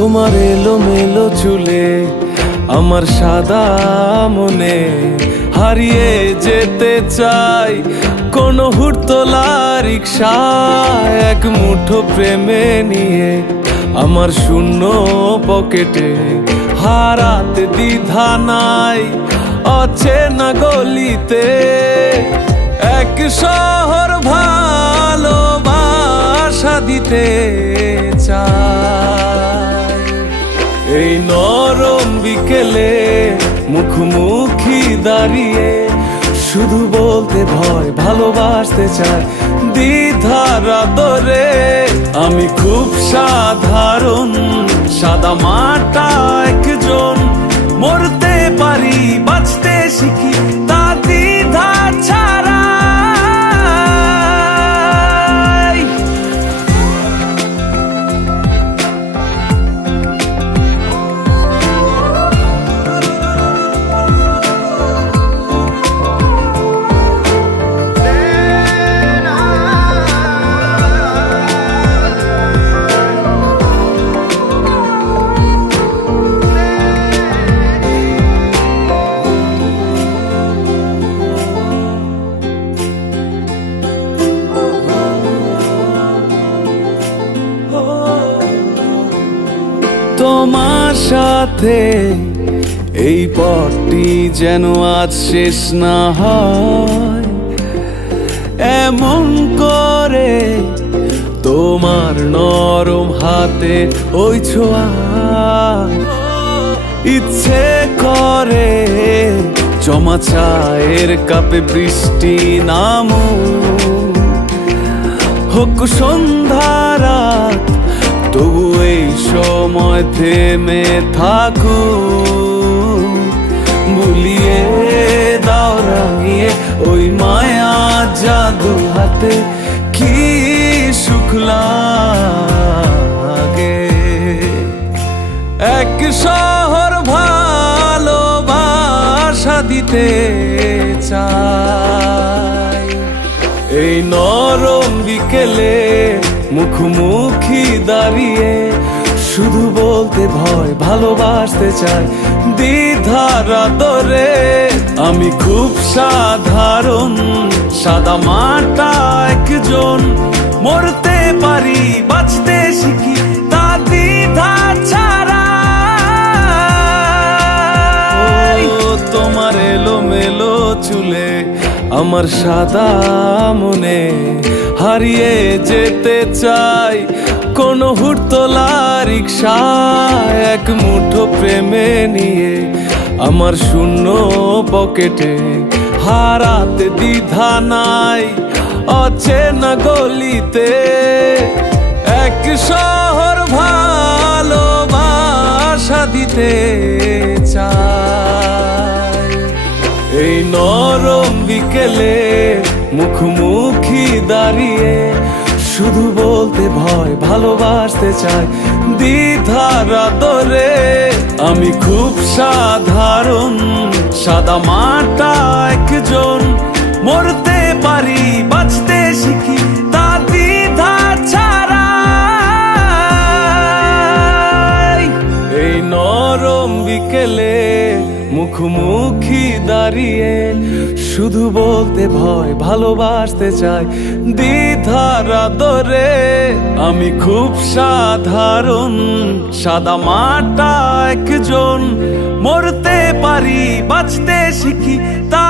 তোমার এলোমেলো চুলে আমার সাদা মনে হারিয়ে যেতে চাই কোন হুড়তোলা রিকশায় এক মুঠো প্রেমে নিয়ে আমার শূন্য পকেটে হারাতে দ্বিধা নাই অচেনা গলিতে এক শহর ভালোবাসা দিতে চাই। এই নরম বিকেলে মুখোমুখি দাঁড়িয়ে শুধু বলতে ভয় ভালোবাসতে চাই দ্বিধার আদরে। আমি খুব সাধারণ সাদা মাটা একজন, মরতে পারি বাঁচতে শিখি তা দ্বিধা ছাড়া। তোমার সাথে এই পথটি যেন আজ শেষ না হয়, এমন করে তোমার নরম হাতে ওই ছোঁয়া ইচ্ছে করে জমা চায়ের কাপে বৃষ্টি নামু হোক সন্ধ্যা রাত, তবু এই সময় থেমে থাকু ভুলিয়ে দাও রাঙিয়ে ওই মায়া জাদু হাতে কি সুখ লাগে। এক শহর ভালোবাসা দিতে চাই। এই নরম বিকেলে মুখোমুখি দাঁড়িয়ে শুধু বলতে ভয় ভালোবাসতে চাই দ্বিধার আদরে। আমি খুব সাধারণ সাদা মাটা একজন, মরতে পারি বাঁচতে শিখি তা দ্বিধা ছাড়া। তোমার এলোমেলো চুলে আমার সাদা মনে হারিয়ে যেতে চাই কোন হুড়তোলা রিকশায় এক মুঠো প্রেমে নিয়ে আমার শূন্য পকেটে হারাতে দ্বিধা নাই অচেনা গলিতে এক শহর ভালোবাসা দিতে চাই। এই নরম বিকেলে মুখোমুখি দাঁড়িয়ে শুধু বলতে ভয় ভালোবাসতে চাই দ্বিধার আদরে। আমি খুব সাধারণ সাদা মাটা একজন, মরতে পারি বাঁচতে শিখি তা দ্বিধা ছাড়া। এই নরম বিকেলে মুখোমুখি দাঁড়িয়ে শুধু বলতে ভয় ভালোবাসতে চাই দ্বিধার আদরে। আমি খুব সাধারণ সাদা মাটা একজন, মরতে পারি বাঁচতে শিখি তা